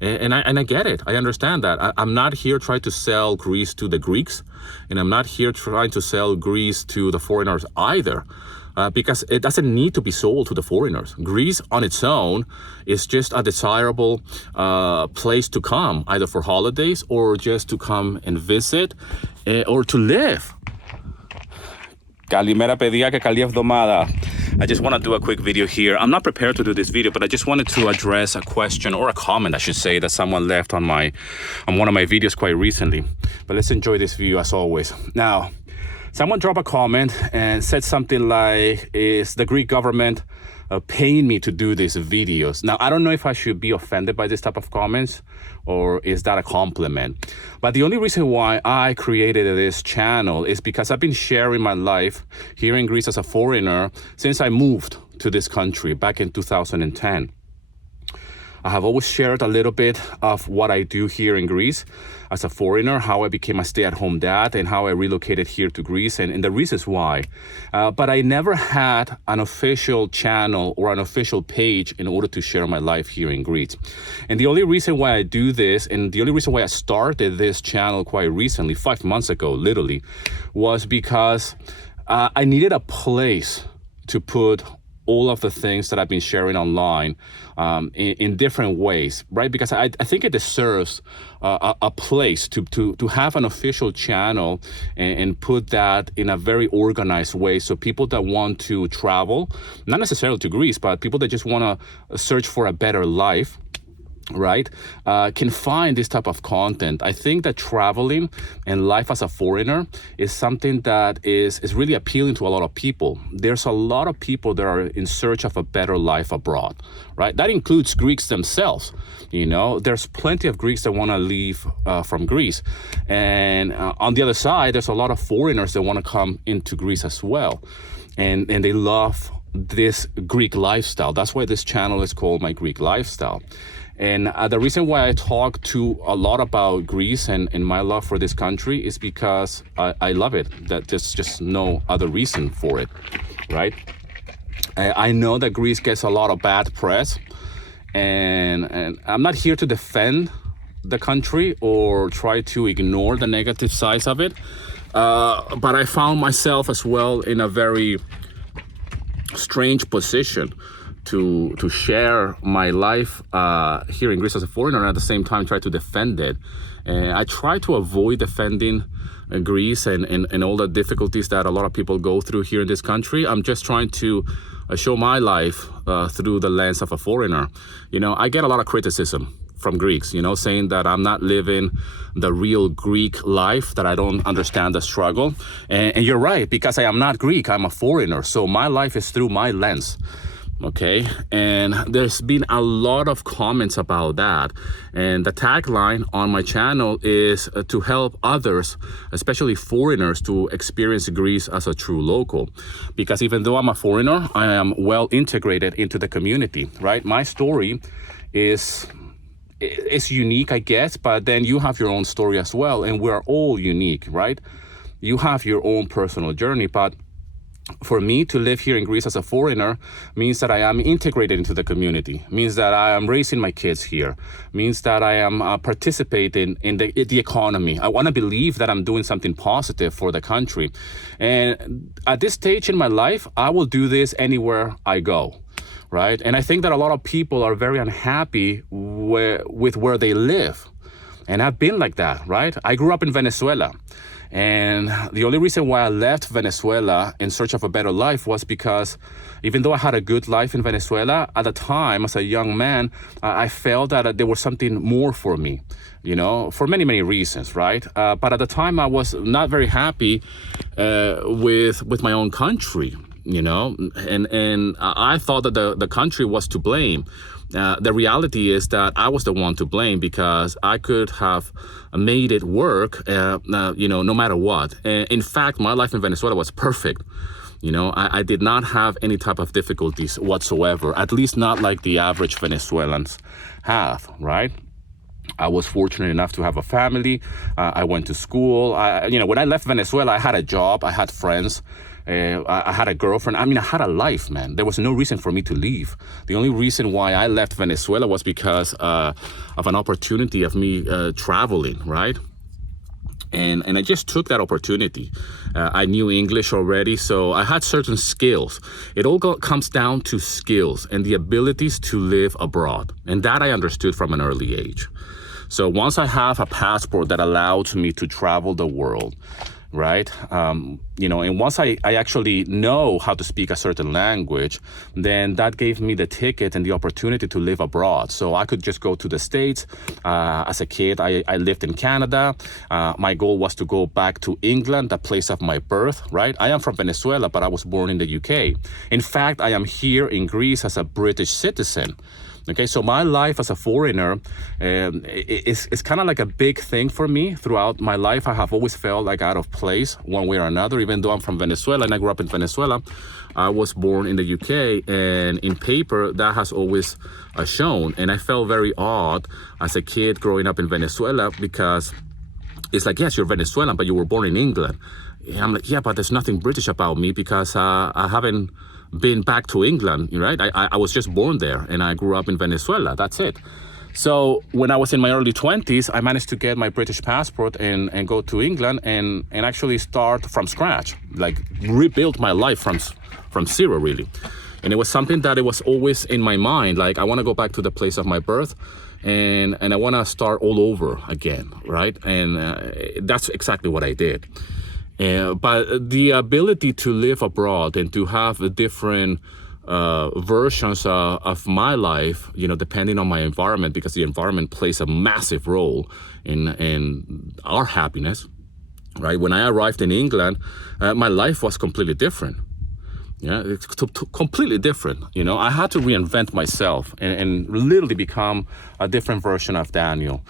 And I get it. I understand that. I'm not here trying to sell Greece to the Greeks, and I'm not here trying to sell Greece to the foreigners either. Because it doesn't need to be sold to the foreigners. Greece on its own is just a desirable place to come, either for holidays or just to come and visit or to live. Kalimera pedía que καλή εβδομάδα. I just want to do a quick video here. I'm not prepared to do this video, but I just wanted to address a question or a comment, I should say, that someone left on one of my videos quite recently. But let's enjoy this video as always. Now, someone dropped a comment and said something like, is the Greek government paying me to do these videos? Now, I don't know if I should be offended by this type of comments or is that a compliment? But the only reason why I created this channel is because I've been sharing my life here in Greece as a foreigner since I moved to this country back in 2010. I have always shared a little bit of what I do here in Greece as a foreigner, how I became a stay-at-home dad and how I relocated here to Greece and the reasons why. But I never had an official channel or an official page in order to share my life here in Greece. And the only reason why I do this and the only reason why I started this channel quite recently, 5 months ago, literally, was because I needed a place to put all of the things that I've been sharing online in different ways, right? Because I think it deserves a place to have an official channel and put that in a very organized way. So people that want to travel, not necessarily to Greece, but people that just want to search for a better life, right, can find this type of content. I think that traveling and life as a foreigner is something that is really appealing to a lot of people. There's a lot of people that are in search of a better life abroad, right? That includes Greeks themselves. You know, there's plenty of Greeks that want to leave from Greece. And on the other side, there's a lot of foreigners that want to come into Greece as well. And they love this Greek lifestyle. That's why this channel is called My Greek Lifestyle. And the reason why I talk to a lot about Greece and my love for this country is because I love it. That just no other reason for it, right? I know that Greece gets a lot of bad press, and I'm not here to defend the country or try to ignore the negative sides of it. But I found myself as well in a very strange position to share my life here in Greece as a foreigner and at the same time try to defend it. I try to avoid defending Greece and all the difficulties that a lot of people go through here in this country. I'm just trying to show my life through the lens of a foreigner. You know, I get a lot of criticism from Greeks, you know, saying that I'm not living the real Greek life, that I don't understand the struggle. And you're right, because I am not Greek, I'm a foreigner. So my life is through my lens. Okay, and there's been a lot of comments about that. And the tagline on my channel is to help others, especially foreigners, to experience Greece as a true local. Because even though I'm a foreigner, I am well integrated into the community, right? My story is unique, I guess, but then you have your own story as well. And we're all unique, right? You have your own personal journey, but for me to live here in Greece as a foreigner means that I am integrated into the community, means that I am raising my kids here, means that I am participating in the economy. I want to believe that I'm doing something positive for the country. And at this stage in my life, I will do this anywhere I go, right? And I think that a lot of people are very unhappy with where they live. And I've been like that, right? I grew up in Venezuela. And the only reason why I left Venezuela in search of a better life was because even though I had a good life in Venezuela, at the time, as a young man, I felt that there was something more for me, you know, for many, many reasons, right? But at the time, I was not very happy with my own country, you know, and I thought that the country was to blame. The reality is that I was the one to blame because I could have made it work, you know, no matter what. In fact, my life in Venezuela was perfect. You know, I did not have any type of difficulties whatsoever, at least not like the average Venezuelans have, right? I was fortunate enough to have a family. I went to school. You know, when I left Venezuela, I had a job. I had friends. I had a girlfriend. I mean, I had a life, man. There was no reason for me to leave. The only reason why I left Venezuela was because of an opportunity of me traveling, right? And I just took that opportunity. I knew English already, so I had certain skills. It all comes down to skills and the abilities to live abroad. And that I understood from an early age. So once I have a passport that allows me to travel the world, right? And once I actually know how to speak a certain language, then that gave me the ticket and the opportunity to live abroad. So I could just go to the States. As a kid, I lived in Canada. My goal was to go back to England, the place of my birth, right? I am from Venezuela, but I was born in the UK. In fact, I am here in Greece as a British citizen. Okay, so my life as a foreigner is kind of like a big thing for me. Throughout my life, I have always felt like out of place one way or another. Even though I'm from Venezuela and I grew up in Venezuela, I was born in the UK, and in paper, that has always shown. And I felt very odd as a kid growing up in Venezuela, because it's like, yes, you're Venezuelan, but you were born in England. And I'm like, yeah, but there's nothing British about me, because I haven't been back to England, right? I was just born there and I grew up in Venezuela. That's it. So when I was in my early 20s, I managed to get my British passport and go to England and actually start from scratch, like rebuild my life from zero, really. And it was something that it was always in my mind, like I want to go back to the place of my birth, and I want to start all over again, right? And that's exactly what I did. But the ability to live abroad and to have different versions of my life, depending on my environment, because the environment plays a massive role in our happiness, right? When I arrived in England, my life was completely different. Yeah, it's completely different. I had to reinvent myself and literally become a different version of Daniel.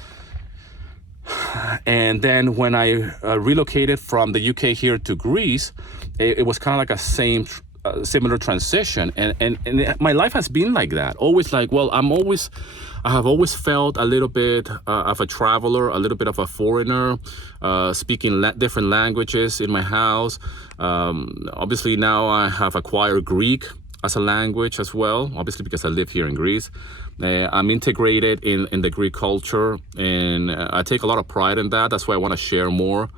And then when I relocated from the UK here to Greece, it was kind of like a similar transition. And my life has been like that. Always like, well, I have always felt a little bit of a traveler, a little bit of a foreigner, speaking different languages in my house. Obviously now I have acquired Greek as a language as well, obviously because I live here in Greece. I'm integrated in the Greek culture, and I take a lot of pride in that. That's why I want to share more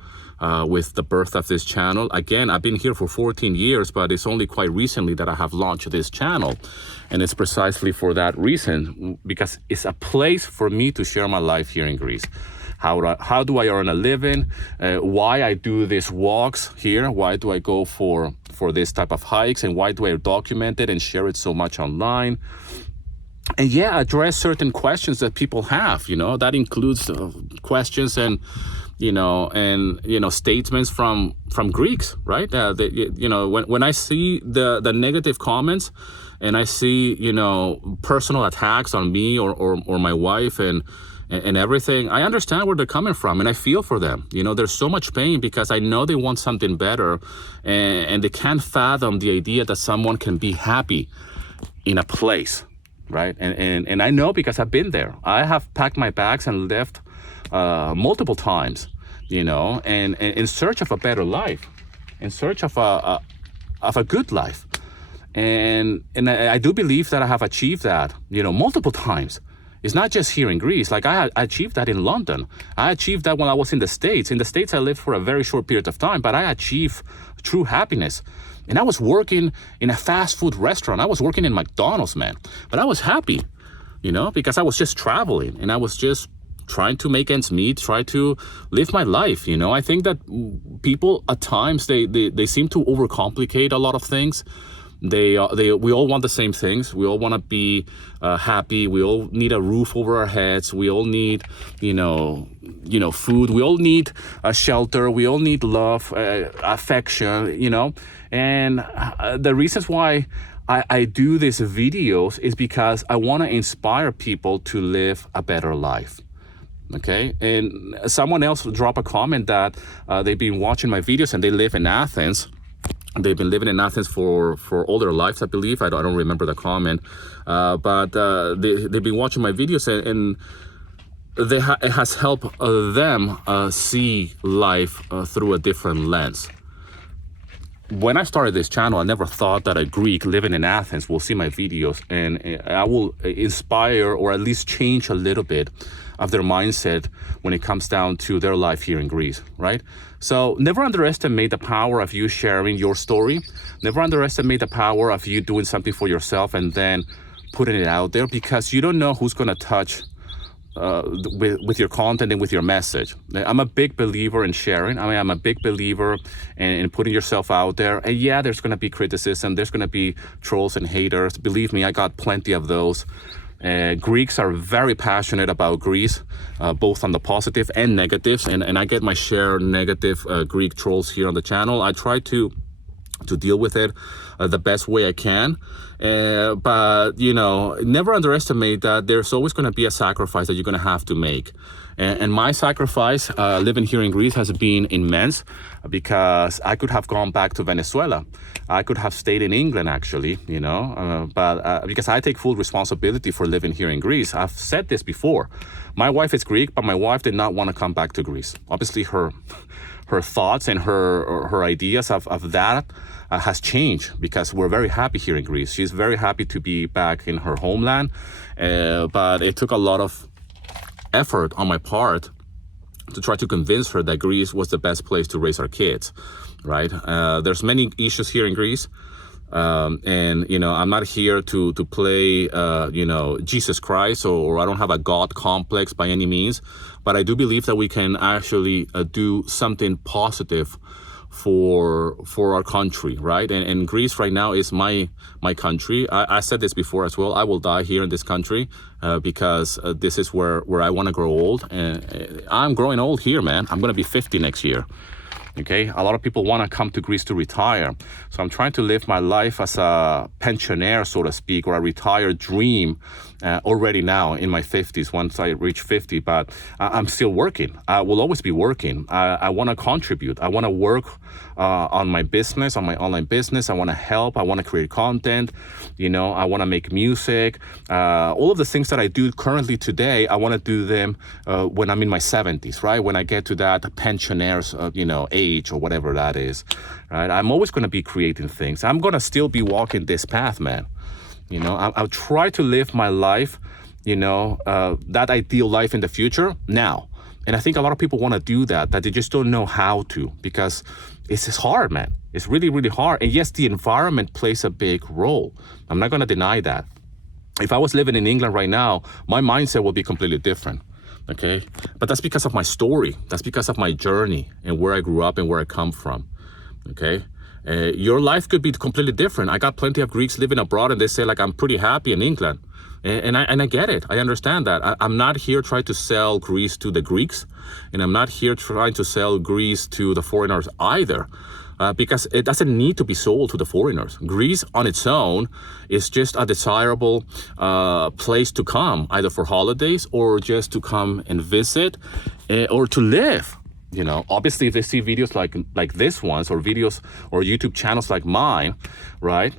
with the birth of this channel. Again, I've been here for 14 years, but it's only quite recently that I have launched this channel. And it's precisely for that reason, because it's a place for me to share my life here in Greece. How do I earn a living? Why I do these walks here? Why do I go for this type of hikes? And why do I document it and share it so much online? And yeah, address certain questions that people have, that includes questions and statements from Greeks, right? When I see the negative comments and I see, personal attacks on me or my wife and everything, I understand where they're coming from and I feel for them. There's so much pain because I know they want something better and they can't fathom the idea that someone can be happy in a place. Right. And I know because I've been there. I have packed my bags and left multiple times, and in search of a better life, in search of a good life. And I do believe that I have achieved that, multiple times. It's not just here in Greece. Like I achieved that in London. I achieved that when I was in the States. In the States, I lived for a very short period of time, but I achieved true happiness. And I was working in a fast food restaurant. I was working in McDonald's, man. But I was happy, because I was just traveling and I was just trying to make ends meet, try to live my life. I think that people at times, they seem to overcomplicate a lot of things. We all want the same things. We all want to be happy. We all need a roof over our heads. We all need, food. We all need a shelter. We all need love, affection, And the reasons why I do these videos is because I want to inspire people to live a better life. Okay, and someone else dropped a comment that they've been watching my videos and they live in Athens. They've been living in Athens for all their lives, I believe. I don't remember the comment, but they've been watching my videos and it has helped them see life through a different lens. when I started this channel, I never thought that a Greek living in Athens will see my videos and I will inspire or at least change a little bit of their mindset when it comes down to their life here in Greece, right? So never underestimate the power of you sharing your story. Never underestimate the power of you doing something for yourself and then putting it out there, because you don't know who's going to touch with your content and with your message. I'm a big believer in sharing. I mean, I'm a big believer in putting yourself out there. And yeah, there's going to be criticism. There's going to be trolls and haters. Believe me, I got plenty of those. Greeks are very passionate about Greece, both on the positive and negatives. And I get my share of negative Greek trolls here on the channel. I try to deal with it the best way I can. But, you know, never underestimate that there's always going to be a sacrifice that you're going to have to make. And my sacrifice living here in Greece has been immense, because I could have gone back to Venezuela. I could have stayed in England, actually, you know, but because I take full responsibility for living here in Greece. I've said this before. My wife is Greek, but my wife did not want to come back to Greece. Obviously, her thoughts and her ideas of that has changed, because we're very happy here in Greece. She's very happy to be back in her homeland, but it took a lot of effort on my part to try to convince her that Greece was the best place to raise our kids, right? There's many issues here in Greece, and, you know, I'm not here to play, you know, Jesus Christ, or I don't have a God complex by any means, but I do believe that we can actually do something positive for our country, right? And Greece right now is my country. I said this before as well. I will die here in this country because this is where I want to grow old. And I'm growing old here, man. I'm going to be 50 next year. Okay, a lot of people want to come to Greece to retire. So I'm trying to live my life as a pensioner, so to speak, or a retired dream already now in my 50s, once I reach 50. But I'm still working. I will always be working. I want to contribute. I want to work on my business, on my online business. I want to help. I want to create content. You know, I want to make music. All of the things that I do currently today, I want to do them when I'm in my 70s, right? When I get to that pensioners, you know, age or whatever that is, right? I'm always going to be creating things. I'm going to still be walking this path, man. You know, I'll try to live my life, you know, that ideal life in the future now. And I think a lot of people want to do that they just don't know how to, because it's hard, man. It's really, really hard. And yes, the environment plays a big role. I'm not going to deny that. If I was living in England right now, my mindset would be completely different. Okay, but that's because of my story. That's because of my journey and where I grew up and where I come from. Okay, your life could be completely different. I got plenty of Greeks living abroad, and they say, like, I'm pretty happy in England, and I get it. I understand that. I'm not here trying to sell Greece to the Greeks, and I'm not here trying to sell Greece to the foreigners either. Because it doesn't need to be sold to the foreigners. Greece on its own is just a desirable place to come, either for holidays or just to come and visit or to live. You know, obviously, if they see videos like this ones, or videos or YouTube channels like mine, right?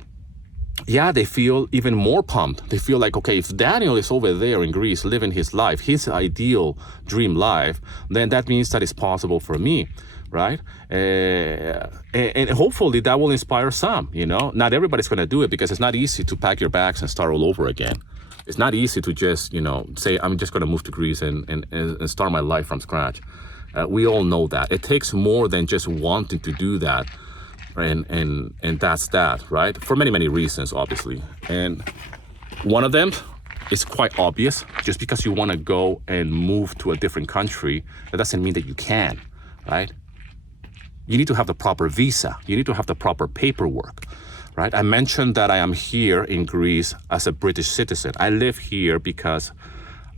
Yeah, they feel even more pumped. They feel like, okay, if Daniel is over there in Greece living his life, his ideal dream life, then that means that it's possible for me. Right? And hopefully that will inspire some, you know. Not everybody's going to do it, because it's not easy to pack your bags and start all over again. It's not easy to just, you know, say, I'm just going to move to Greece and start my life from scratch. We all know that. It takes more than just wanting to do that. And that's that, right? For many, many reasons, obviously. And one of them is quite obvious. Just because you want to go and move to a different country, that doesn't mean that you can, right? You need to have the proper visa. You need to have the proper paperwork, right? I mentioned that I am here in Greece as a British citizen. I live here because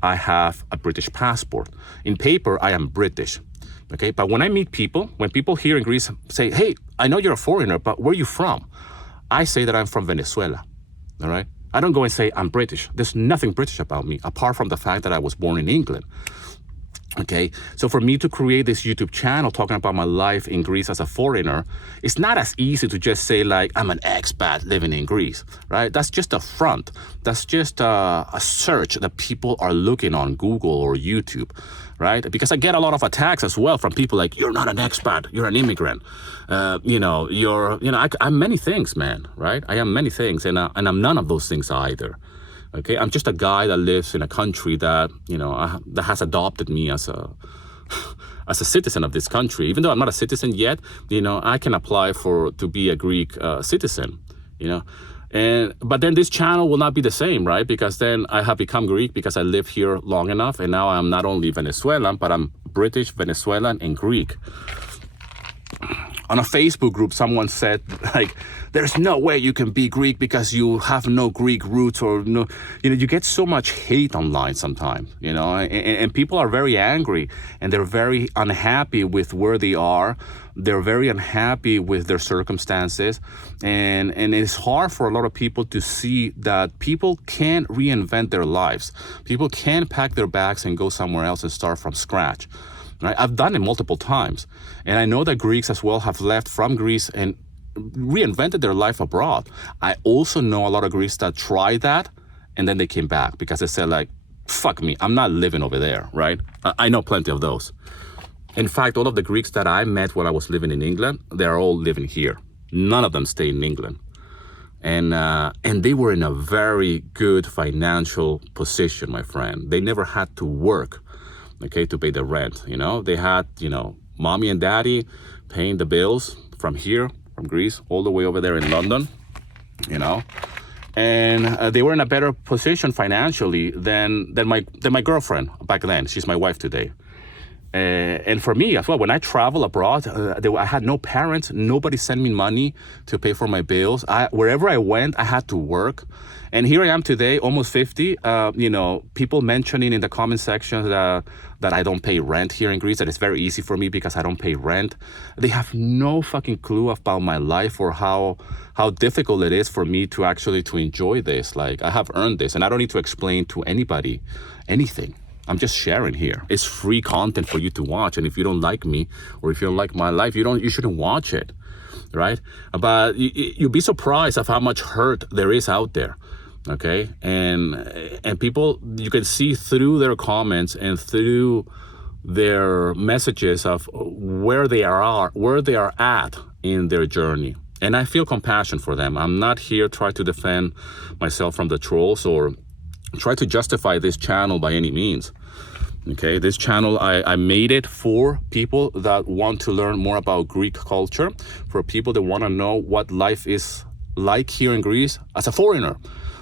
I have a British passport. In paper, I am British, okay? But when I meet people, when people here in Greece say, hey, I know you're a foreigner, but where are you from? I say that I'm from Venezuela, all right? I don't go and say I'm British. There's nothing British about me, apart from the fact that I was born in England. Okay, so for me to create this YouTube channel talking about my life in Greece as a foreigner, it's not as easy to just say like, I'm an expat living in Greece, right? That's just a front. That's just a search that people are looking on Google or YouTube, right? Because I get a lot of attacks as well from people like, you're not an expat, you're an immigrant. I'm many things, man, right? I am many things, and I'm none of those things either. Okay, I'm just a guy that lives in a country that, that has adopted me as a citizen of this country. Even though I'm not a citizen yet, I can apply to be a Greek citizen, But then this channel will not be the same, right? Because then I have become Greek because I live here long enough, and now I'm not only Venezuelan, but I'm British, Venezuelan, and Greek. On a Facebook group, someone said, like, there's no way you can be Greek because you have no Greek roots, or no, you get so much hate online sometimes, and people are very angry, and they're very unhappy with where they are. They're very unhappy with their circumstances, and it's hard for a lot of people to see that people can reinvent their lives. People can pack their bags and go somewhere else and start from scratch. Right? I've done it multiple times, and I know that Greeks as well have left from Greece and reinvented their life abroad. I also know a lot of Greeks that tried that, and then they came back because they said like, fuck me, I'm not living over there, right? I know plenty of those. In fact, all of the Greeks that I met when I was living in England, they're all living here. None of them stay in England. And they were in a very good financial position, my friend. They never had to work, okay, to pay the rent. They had, mommy and daddy paying the bills from here, from Greece, all the way over there in London, and they were in a better position financially than my girlfriend back then. She's my wife today. And for me as well, when I travel abroad, I had no parents. Nobody sent me money to pay for my bills. Wherever I went, I had to work. And here I am today, almost 50. People mentioning in the comment section that I don't pay rent here in Greece, that it's very easy for me because I don't pay rent. They have no fucking clue about my life or how difficult it is for me to enjoy this. Like, I have earned this, and I don't need to explain to anybody anything. I'm just sharing here. It's free content for you to watch, and if you don't like me or if you don't like my life, you shouldn't watch it, right? But you'll be surprised of how much hurt there is out there, okay? And people, you can see through their comments and through their messages of where they are at in their journey. And I feel compassion for them. I'm not here trying to defend myself from the trolls or try to justify this channel by any means. Okay, this channel, I made it for people that want to learn more about Greek culture, for people that want to know what life is like here in Greece as a foreigner.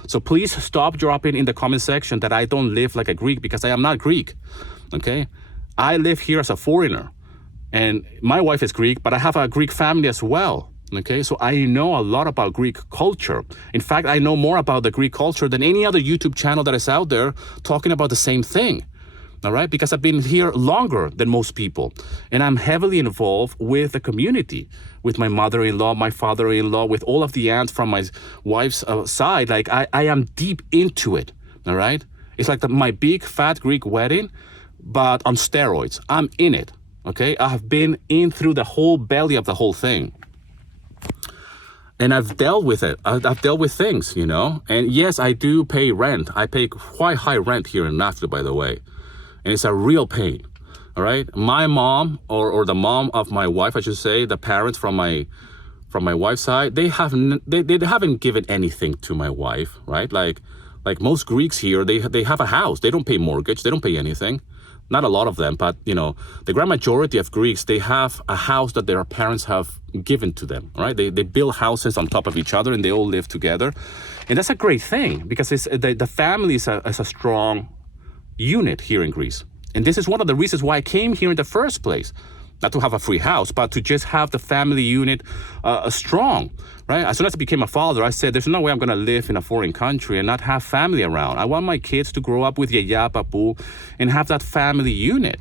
So please stop dropping in the comment section that I don't live like a Greek, because I am not Greek. Okay, I live here as a foreigner, and my wife is Greek, but I have a Greek family as well. Okay, so I know a lot about Greek culture. In fact, I know more about the Greek culture than any other YouTube channel that is out there talking about the same thing. All right, because I've been here longer than most people, and I'm heavily involved with the community, with my mother-in-law, my father-in-law, with all of the aunts from my wife's side. Like, I am deep into it. All right, it's like my big fat Greek wedding, but on steroids. I'm in it. Okay, I have been in through the whole belly of the whole thing. And I've dealt with it. I've dealt with things, And yes, I do pay rent. I pay quite high rent here in Nashville, by the way. And it's a real pain, all right? My mom, or the mom of my wife, I should say, the parents from my wife's side, they haven't given anything to my wife, right? Like most Greeks here, they have a house. They don't pay mortgage. They don't pay anything. Not a lot of them, but the grand majority of Greeks, they have a house that their parents have given to them, right? They build houses on top of each other, and they all live together, and that's a great thing, because the family is a strong unit here in Greece, and this is one of the reasons why I came here in the first place. Not to have a free house, but to just have the family unit strong, right? As soon as I became a father, I said, there's no way I'm going to live in a foreign country and not have family around. I want my kids to grow up with Yaya, Papu, and have that family unit.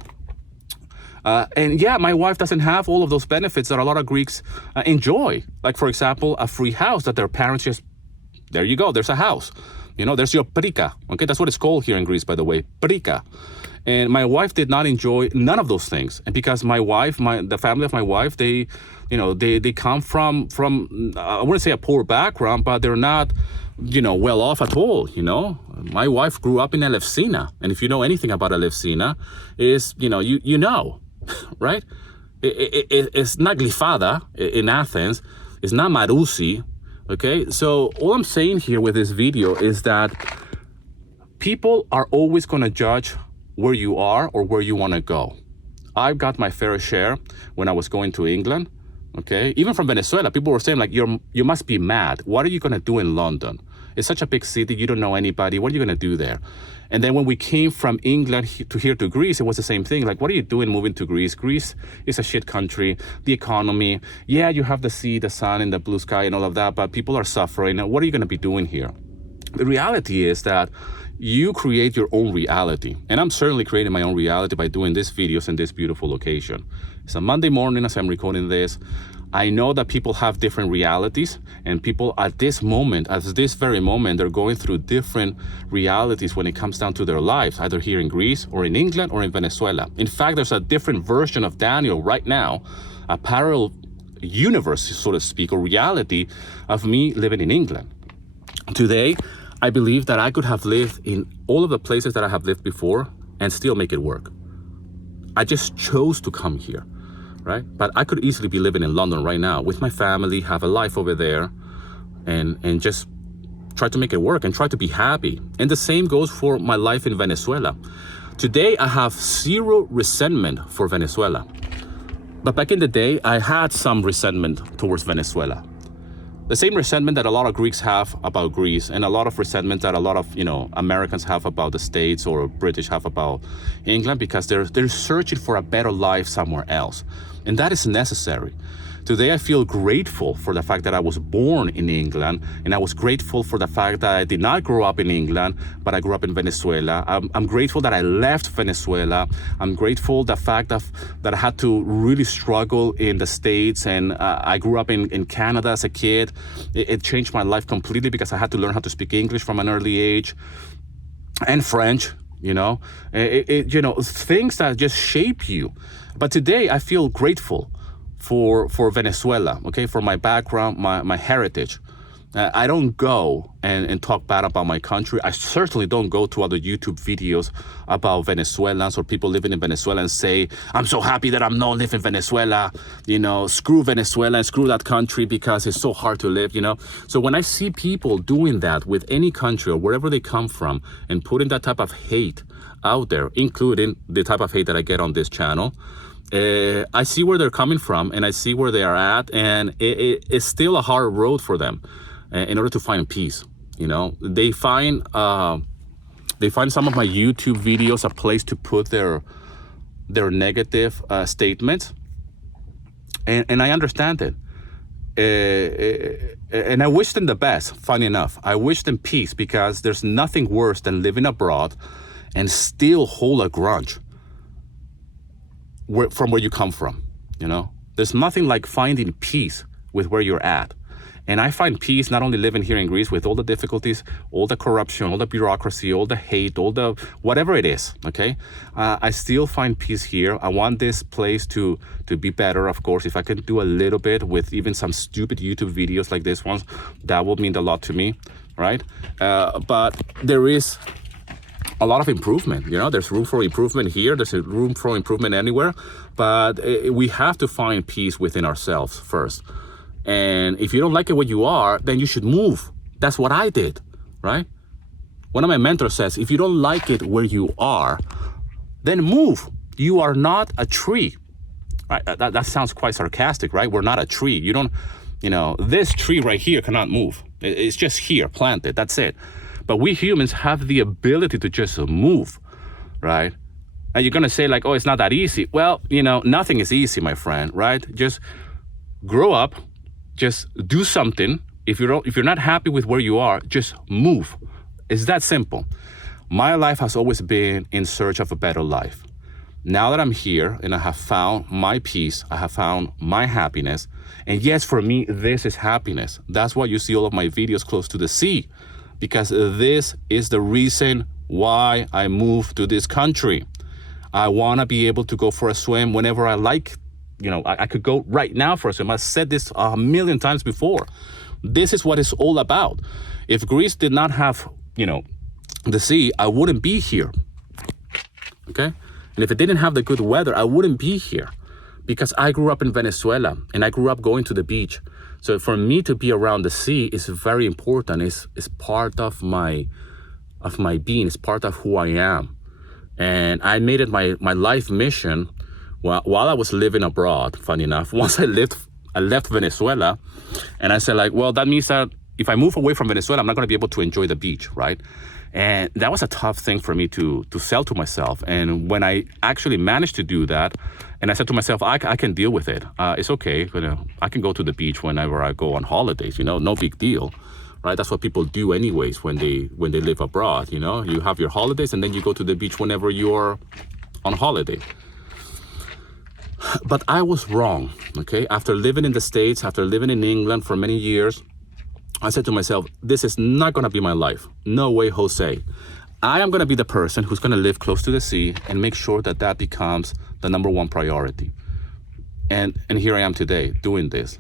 And yeah, my wife doesn't have all of those benefits that a lot of Greeks enjoy. Like, for example, a free house that their parents just, there you go, there's a house. There's your prika, okay? That's what it's called here in Greece, by the way, prika. And my wife did not enjoy none of those things. And because my wife, the family of my wife, they come from I wouldn't say a poor background, but they're not, well off at all. My wife grew up in Elefsina, and if you know anything about Elefsina, is you know, right? It's not Glifada in Athens. It's not Marousi. Okay, so all I'm saying here with this video is that people are always going to judge where you are or where you want to go. I've got my fair share when I was going to England. Okay, even from Venezuela, people were saying like, you must be mad. What are you going to do in London? It's such a big city. You don't know anybody. What are you going to do there? And then when we came from England to Greece, it was the same thing. Like, what are you doing moving to Greece? Greece is a shit country. The economy, yeah, you have the sea, the sun, and the blue sky and all of that, but people are suffering. What are you going to be doing here? The reality is that you create your own reality. And I'm certainly creating my own reality by doing these videos in this beautiful location. It's a Monday morning as I'm recording this. I know that people have different realities, and people at this very moment, they're going through different realities when it comes down to their lives, either here in Greece or in England or in Venezuela. In fact, there's a different version of Daniel right now, a parallel universe, so to speak, or reality of me living in England. Today, I believe that I could have lived in all of the places that I have lived before and still make it work. I just chose to come here. Right? But I could easily be living in London right now with my family, have a life over there, and just try to make it work and try to be happy. And the same goes for my life in Venezuela. Today, I have zero resentment for Venezuela. But back in the day, I had some resentment towards Venezuela. The same resentment that a lot of Greeks have about Greece, and a lot of resentment that a lot of Americans have about the States or British have about England, because they're searching for a better life somewhere else. And that is necessary. Today, I feel grateful for the fact that I was born in England, and I was grateful for the fact that I did not grow up in England, but I grew up in Venezuela. I'm grateful that I left Venezuela. I'm grateful the fact that I had to really struggle in the States, and I grew up in Canada as a kid. It changed my life completely because I had to learn how to speak English from an early age, and French. Things that just shape you. But today, I feel grateful for Venezuela, okay, for my background, my heritage. I don't go and talk bad about my country. I certainly don't go to other YouTube videos about Venezuelans or people living in Venezuela and say, I'm so happy that I'm not living in Venezuela, screw Venezuela and screw that country because it's so hard to live, So when I see people doing that with any country or wherever they come from and putting that type of hate out there, including the type of hate that I get on this channel, I see where they're coming from and I see where they are at, and it's still a hard road for them in order to find peace. They find some of my YouTube videos a place to put their negative statements, and I understand it. And I wish them the best. Funny enough, I wish them peace, because there's nothing worse than living abroad and still hold a grudge from where you come from. There's nothing like finding peace with where you're at. And I find peace not only living here in Greece with all the difficulties, all the corruption, all the bureaucracy, all the hate, all the whatever it is, okay? I still find peace here. I want this place to be better, of course. If I can do a little bit with even some stupid YouTube videos like this one, that would mean a lot to me, right? But there is a lot of improvement. There's room for improvement here. There's room for improvement anywhere. But we have to find peace within ourselves first. And if you don't like it where you are, then you should move. That's what I did, right? One of my mentors says, if you don't like it where you are, then move. You are not a tree. Right? That sounds quite sarcastic, right? We're not a tree. You don't, this tree right here cannot move. It's just here, planted. That's it. But we humans have the ability to just move, right? And you're going to say like, oh, it's not that easy. Well, nothing is easy, my friend, right? Just grow up. Just do something. If you're not happy with where you are, just move. It's that simple. My life has always been in search of a better life. Now that I'm here and I have found my peace, I have found my happiness. And yes, for me, this is happiness. That's why you see all of my videos close to the sea, because this is the reason why I moved to this country. I want to be able to go for a swim whenever I like. I could go right now for a swim. I've said this a million times before. This is what it's all about. If Greece did not have, the sea, I wouldn't be here. Okay? And if it didn't have the good weather, I wouldn't be here. Because I grew up in Venezuela and I grew up going to the beach. So for me to be around the sea is very important. It's part of my being. It's part of who I am. And I made it my life mission while I was living abroad, funny enough. Once I left Venezuela, and I said well, that means that if I move away from Venezuela, I'm not going to be able to enjoy the beach, right? And that was a tough thing for me to sell to myself. And when I actually managed to do that, and I said to myself, I can deal with it. It's okay. I can go to the beach whenever I go on holidays, no big deal, right? That's what people do anyways when they live abroad, You have your holidays and then you go to the beach whenever you're on holiday. But I was wrong, okay? After living in the States, after living in England for many years, I said to myself, this is not going to be my life. No way, Jose. I am going to be the person who's going to live close to the sea and make sure that becomes the number one priority. And here I am today doing this,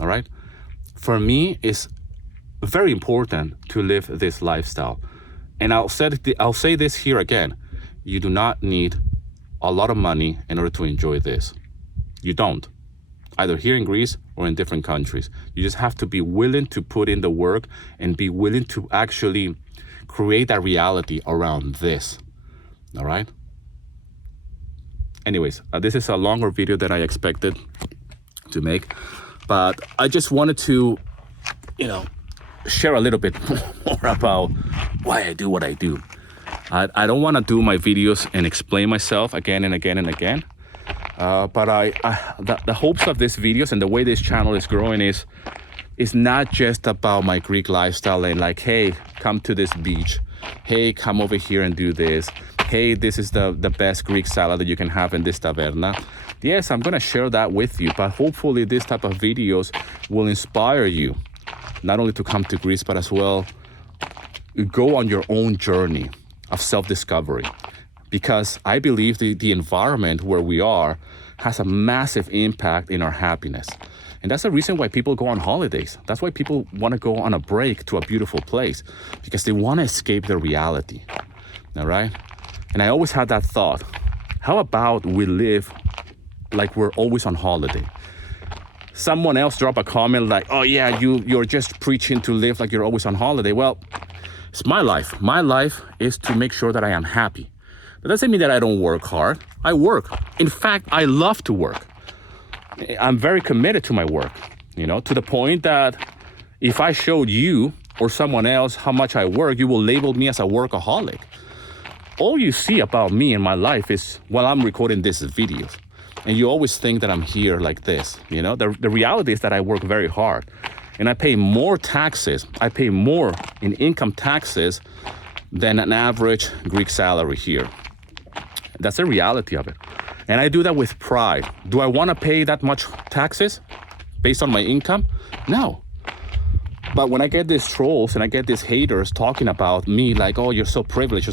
all right? For me, it's very important to live this lifestyle. And I'll say this here again. You do not need a lot of money in order to enjoy this. You don't. Either here in Greece or in different countries. You just have to be willing to put in the work and be willing to actually create that reality around this. All right? Anyways, this is a longer video than I expected to make, but I just wanted to, share a little bit more about why I do what I do. I don't want to do my videos and explain myself again and again and again. But the hopes of these videos and the way this channel is growing is not just about my Greek lifestyle and hey, come to this beach. Hey, come over here and do this. Hey, this is the best Greek salad that you can have in this taverna. Yes, I'm going to share that with you, but hopefully this type of videos will inspire you not only to come to Greece, but as well go on your own journey of self-discovery. Because I believe the environment where we are has a massive impact in our happiness. And that's the reason why people go on holidays. That's why people want to go on a break to a beautiful place, because they want to escape their reality. All right? And I always had that thought, how about we live like we're always on holiday? Someone else drop a comment like, oh yeah, you're just preaching to live like you're always on holiday. Well, it's my life. My life is to make sure that I am happy. That doesn't mean that I don't work hard. I work. In fact, I love to work. I'm very committed to my work, to the point that if I showed you or someone else how much I work, you will label me as a workaholic. All you see about me in my life is while I'm recording these videos. And you always think that I'm here like this, The reality is that I work very hard. And I pay more taxes. I pay more in income taxes than an average Greek salary here. That's the reality of it. And I do that with pride. Do I want to pay that much taxes based on my income? No. But when I get these trolls and I get these haters talking about me like, oh, you're so privileged,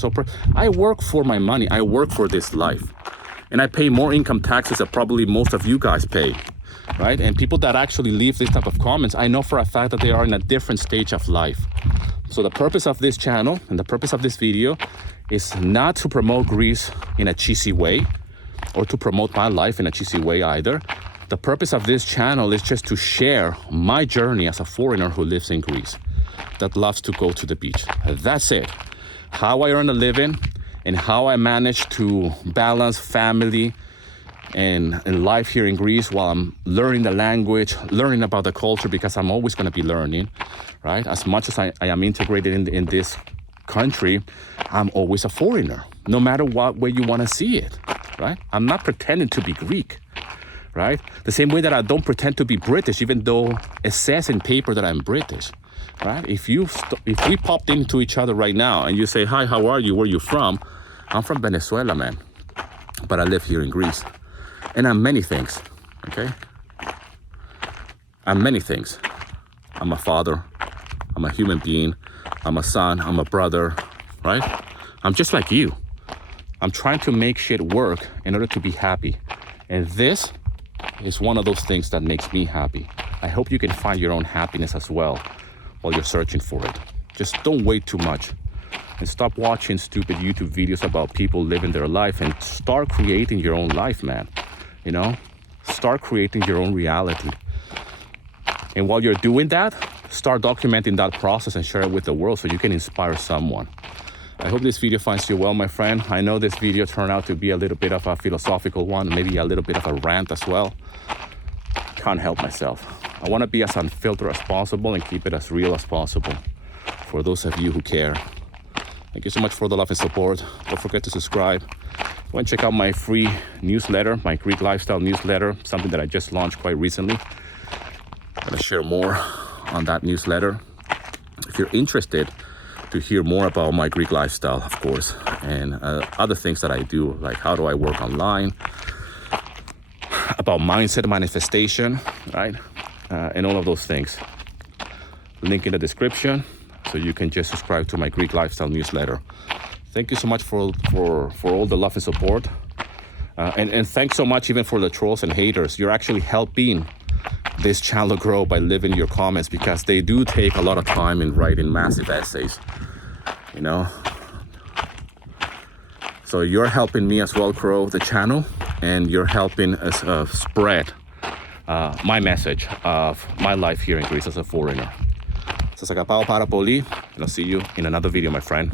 I work for my money. I work for this life. And I pay more income taxes than probably most of you guys pay, right? And people that actually leave this type of comments, I know for a fact that they are in a different stage of life. So the purpose of this channel and the purpose of this video is not to promote Greece in a cheesy way or to promote my life in a cheesy way either. The purpose of this channel is just to share my journey as a foreigner who lives in Greece that loves to go to the beach. That's it. How I earn a living and how I manage to balance family and life here in Greece while I'm learning the language, learning about the culture, because I'm always going to be learning, right? As much as I am integrated in this country, I'm always a foreigner, no matter what way you want to see it, right? I'm not pretending to be Greek, right? The same way that I don't pretend to be British, even though it says in paper that I'm British, right? If we popped into each other right now and you say, hi, how are you? Where are you from? I'm from Venezuela, man, but I live here in Greece. And I'm many things, okay? I'm many things. I'm a father. I'm a human being. I'm a son. I'm a brother, right? I'm just like you. I'm trying to make shit work in order to be happy. And this is one of those things that makes me happy. I hope you can find your own happiness as well while you're searching for it. Just don't wait too much. And stop watching stupid YouTube videos about people living their life and start creating your own life, man. You know? Start creating your own reality. And while you're doing that, start documenting that process and share it with the world so you can inspire someone. I hope this video finds you well, my friend. I know this video turned out to be a little bit of a philosophical one, maybe a little bit of a rant as well. Can't help myself. I want to be as unfiltered as possible and keep it as real as possible for those of you who care. Thank you so much for the love and support. Don't forget to subscribe. Go and check out my free newsletter, my Greek lifestyle newsletter, something that I just launched quite recently. I'm going to share more on that newsletter. If you're interested to hear more about my Greek lifestyle, of course, and other things that I do, like how do I work online, about mindset manifestation, right? And all of those things. Link in the description so you can just subscribe to my Greek lifestyle newsletter. Thank you so much for all the love and support. And thanks so much even for the trolls and haters. You're actually helping this channel grow by leaving your comments, because they do take a lot of time in writing massive essays, you know. So you're helping me as well grow the channel, and you're helping us spread my message of my life here in Greece as a foreigner. Σας αγαπάω πάρα πολύ, and I'll see you in another video, my friend.